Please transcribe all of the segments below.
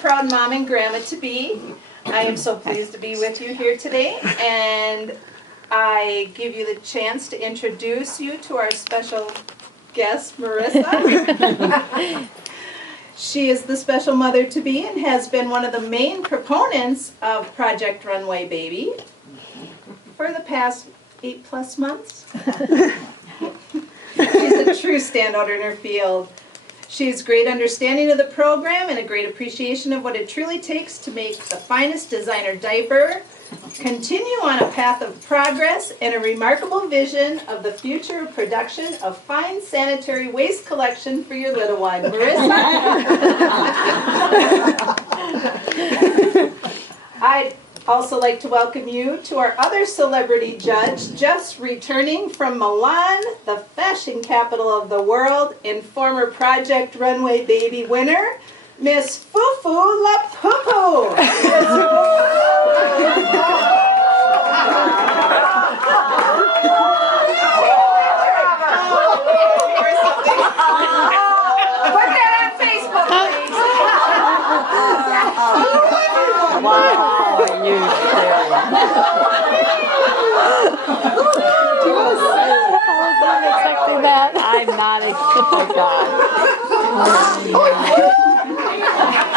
proud mom and grandma to be. I am so pleased to be with you here today, and I give you the chance to introduce you to our special guest, Marissa. She is the special mother to be and has been one of the main proponents of Project Runway Baby for the past 8+ months. She's a true standout in her field. She has great understanding of the program and a great appreciation of what it truly takes to make the finest designer diaper, continue on a path of progress, and a remarkable vision of the future production of fine sanitary waste collection for your little one. Marissa? I'd also like to welcome you to our other celebrity judge, just returning from Milan, the fashion capital of the world, and former Project Runway Baby winner, Miss Fufu LaPupu. Put that on Facebook, please. Wow, you I was not expecting that. I'm not expecting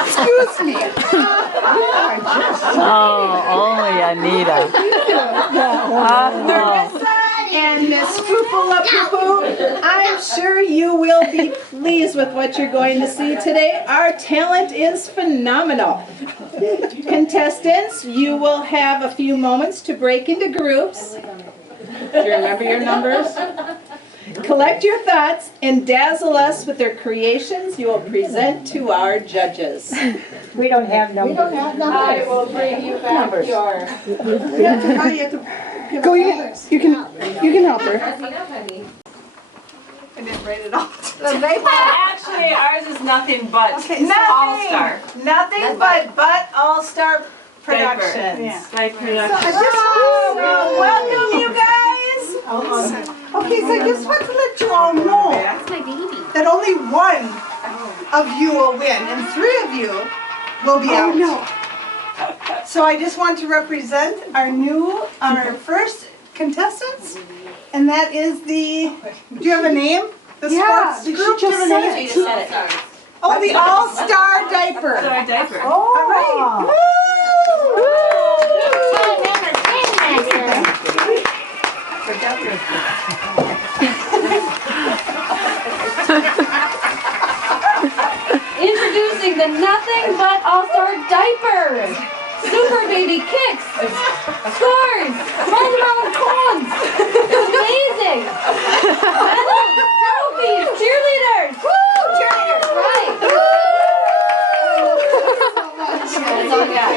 Excuse me. Oh, only Anita. Marissa and Miss Fufu LaPupu, I'm sure you will be pleased with what you're going to see today. Our talent is phenomenal. Contestants, you will have a few moments to break into groups. Do you remember your numbers? Collect your thoughts and dazzle us with their creations you will present to our judges. We don't have numbers. I will bring you back your... Go, you can help her. I didn't write it all. Actually, ours is nothing but All-Star. Nothing but All-Star Productions. Well, welcome you guys. Okay, so I just want to let you all know that only one of you will win and 3 of you will be out. No. So I just want to represent our first contestants, and that is the, do you have a name? The sports group? Do you have a name? Oh, the All-Star Diaper. All-Star Diaper. All right. Woo! Introducing the Nothing But All-Star Diapers! Super Baby Kicks! Scores! Marshmallow cones! It's amazing! Medals! Trophies! Cheerleaders! Woo! Cheerleaders! Right! That's all I got.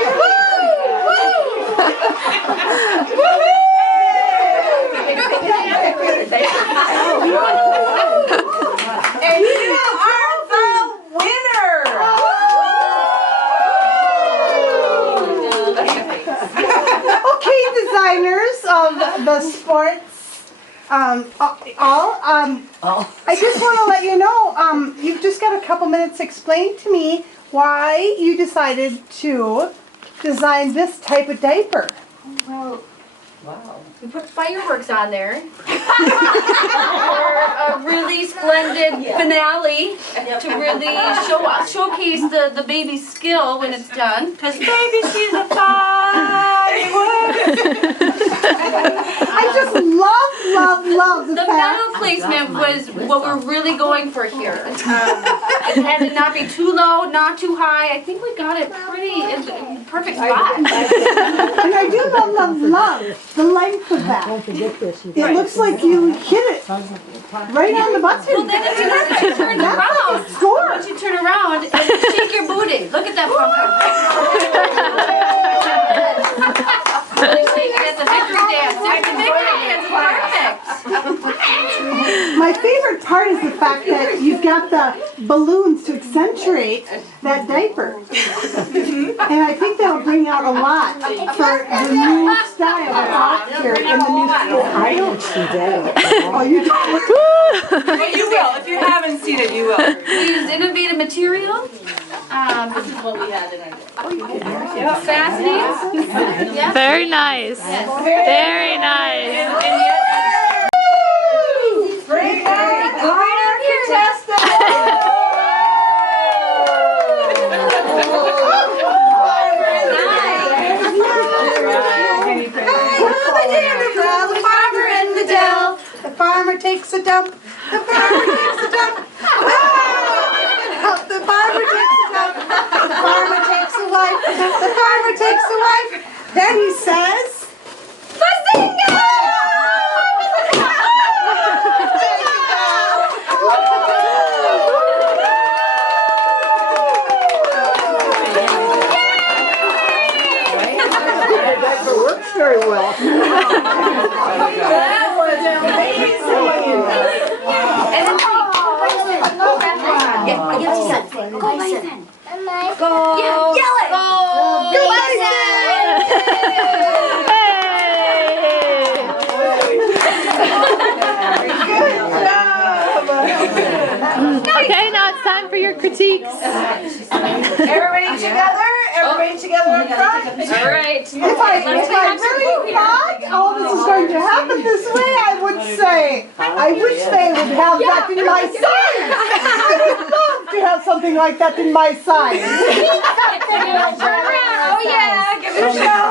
And you are the winner! Okay, designers of the sports, I just want to let you know, you've just got a couple minutes to explain to me why you decided to design this type of diaper. Well, we put fireworks on there for a really splendid finale to really showcase the baby's skill when it's done. Because baby sees a firework. I just love the The fact. medal placement was what we're really going for here. It had to not be too low, not too high. I think we got it pretty in the perfect spot. And I do love the length of that. It looks like you hit it right on the button. Well, then if you turn around, Score. once you turn around and shake your booty. Look at that pump. Really shake it at the victory dance. There's the victory dance. Perfect. My favorite part is the fact that you've got the balloons to accentuate that diaper. And I think that'll bring out a lot for the new style that's out here in the new school. I don't see that. Oh, you don't? But you will. If you haven't seen it, you will. We used innovative material. This is what we had in our fascinating. Very nice. Very nice. And yet, Bring on our contestant! The farmer in the dell. The farmer takes a dump. The farmer takes a dump. The farmer takes a dump. The farmer takes a wife. The farmer takes a wife. Then he says, Bazinga! That works very well. That was amazing! Okay, now it's time for your critiques. Everybody together? Everybody together in front? all right. If I really thought all this is going to happen this way, I would say, I wish they would have that in my sign. I would love to have something like that in my sign. Oh yeah, give it a show.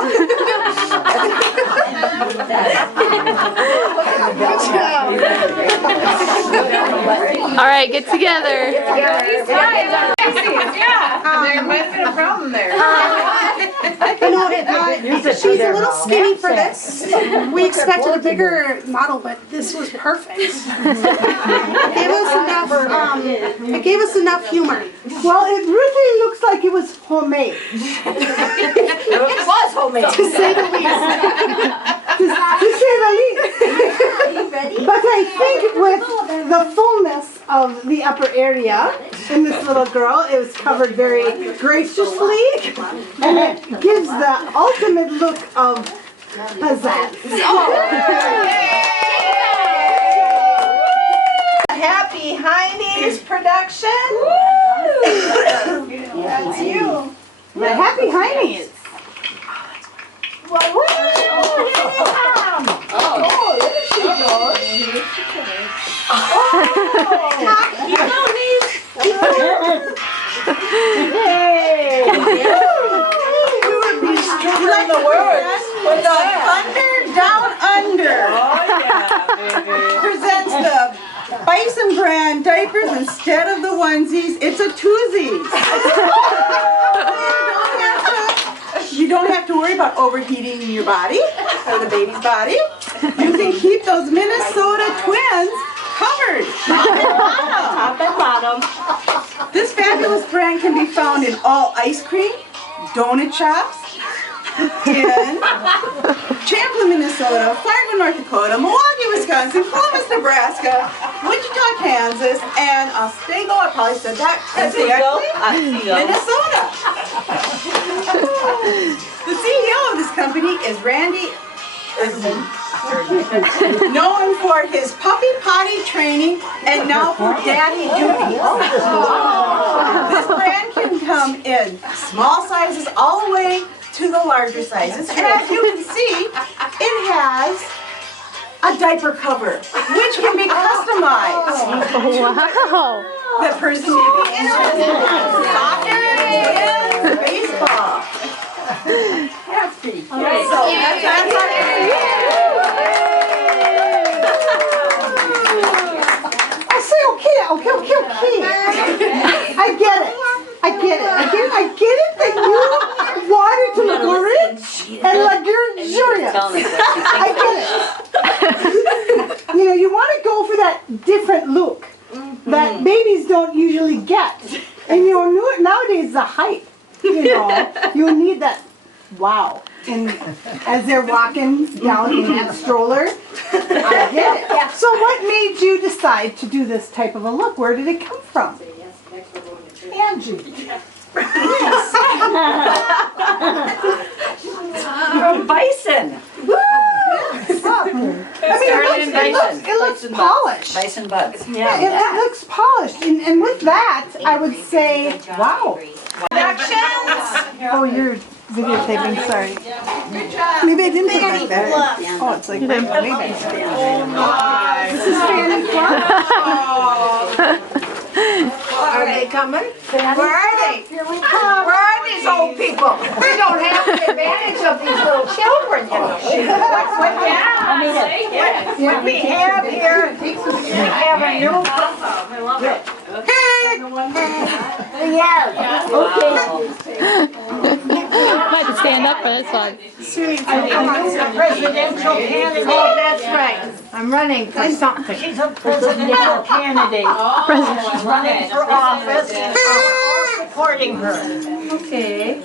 All right, get together. These guys are racist, yeah. There might have been a problem there. She's a little skinny for this. We expected a bigger model, but this was perfect. It gave us enough humor. Well, it really looks like it was homemade. It was homemade. To say the least. To say the least. But I think with the fullness of the upper area in this little girl, it was covered very graciously, and it gives the ultimate look of pizzazz. Happy Heine's production. That's you. The Happy Heine's. Well, woo! Here they come. Oh, there she goes. Hey! You would be struggling the words with the Thunder Down Under. Oh, yeah. Presents the Bison brand diapers instead of the onesies. It's a twosies. You don't have to worry about overheating in your body or the baby's body. You can keep those Minnesota twins covered. Top and bottom. This fabulous brand can be found in all ice cream, donut shops, in Champlin, Minnesota, Fargo, North Dakota, Milwaukee, Wisconsin, Columbus, Nebraska, Wichita, Kansas, and Otsego, I probably said that correctly, Minnesota. The CEO of this company is Randy known for his puppy potty training and now for daddy duties. This brand can come in small sizes all the way to the larger sizes. And as you can see, it has a diaper cover, which can be customized. Wow. The person may be interested in soccer and baseball. That's pretty cute. So that's I say okay. I get it that you wanted to look rich and luxurious. I get it. You know, you want to go for that different look that babies don't usually get. And you know, nowadays the hype, you know, you need that wow. And as they're walking down in that stroller, I get it. So what made you decide to do this type of a look? Where did it come from? Angie. From Bison. It looks polished. Bison bugs. Yeah, it looks polished. And with that, I would say, wow. Oh, you're videotaping, sorry. Maybe I didn't put it like that. Oh, it's like way back. This is Fanny Are they coming? Where are they? Here we come. Where are these old people? We don't have the advantage of these little children, you know. What we have here, we have a new. I love it. Might have to stand up for this one. Presidential candidate. Oh, that's right. I'm running for something. She's a presidential candidate. She's running for office, and we're all supporting her. Okay.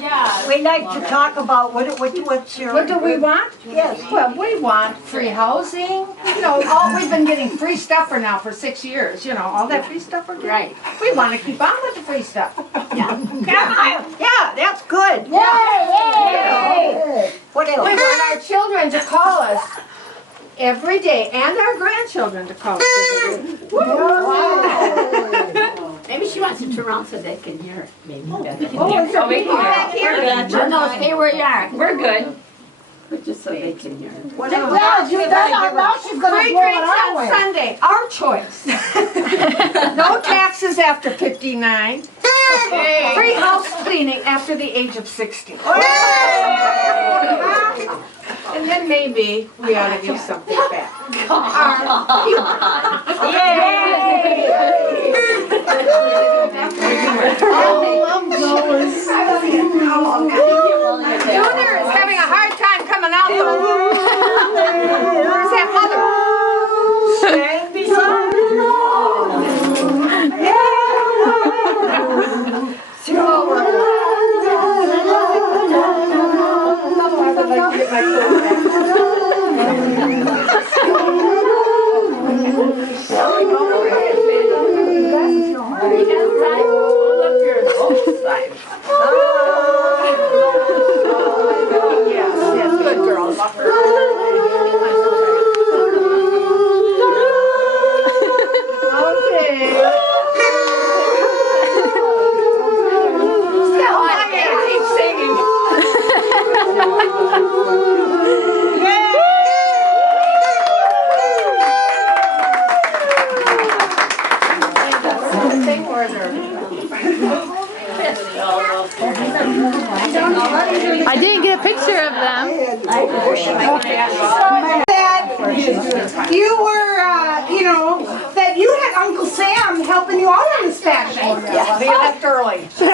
Yeah. We'd like to talk about what's your. What do we want? Yes. Well, we want free housing. You know, we've been getting free stuff for now for 6 years. You know, all that free stuff we're getting. Right. We want to keep on with the free stuff. Yeah, that's good. Yay! What We else? want our children to call us every day, and our grandchildren to call us every day. Maybe she wants to turn around so they can hear it. Maybe better. Oh, we can hear it. No, no, stay where you are. We're good. But just so they can hear it. What else? Now she's going to blow it our way. Sunday, our choice. No taxes after 59. Free house cleaning after the age of 60. And then maybe we ought to give something back. Junior is having a hard time coming out though. Where's that mother? Stand beside Good girl. I didn't get a picture of them. That you were, that you had Uncle Sam helping you out on this fashion. Yeah, they left early. And so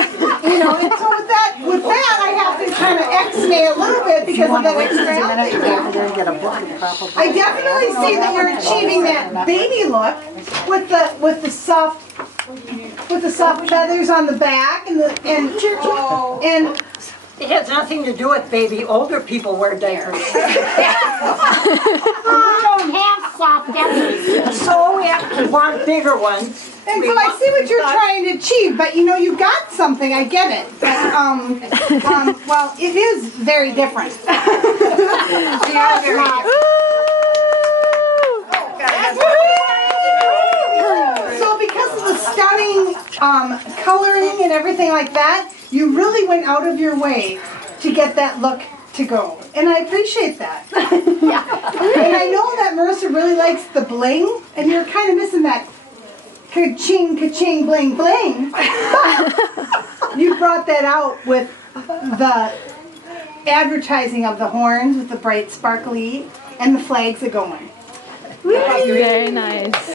with that, I have to kind of X-nay a little bit because of that extra outfit. I definitely see that you're achieving that baby look with the soft feathers on the back and It has nothing to do with baby. Older people wear diapers. We don't have soft feathers. So we have to want bigger ones. And so I see what you're trying to achieve, but you got something, I get it. But, well, it is very different. So because of the stunning coloring and everything like that, you really went out of your way to get that look to go. And I appreciate that. And I know that Marissa really likes the bling, and you're kind of missing that ka-ching, ka-ching, bling, bling. But you brought that out with the advertising of the horns with the bright sparkly and the flags are going. Very nice.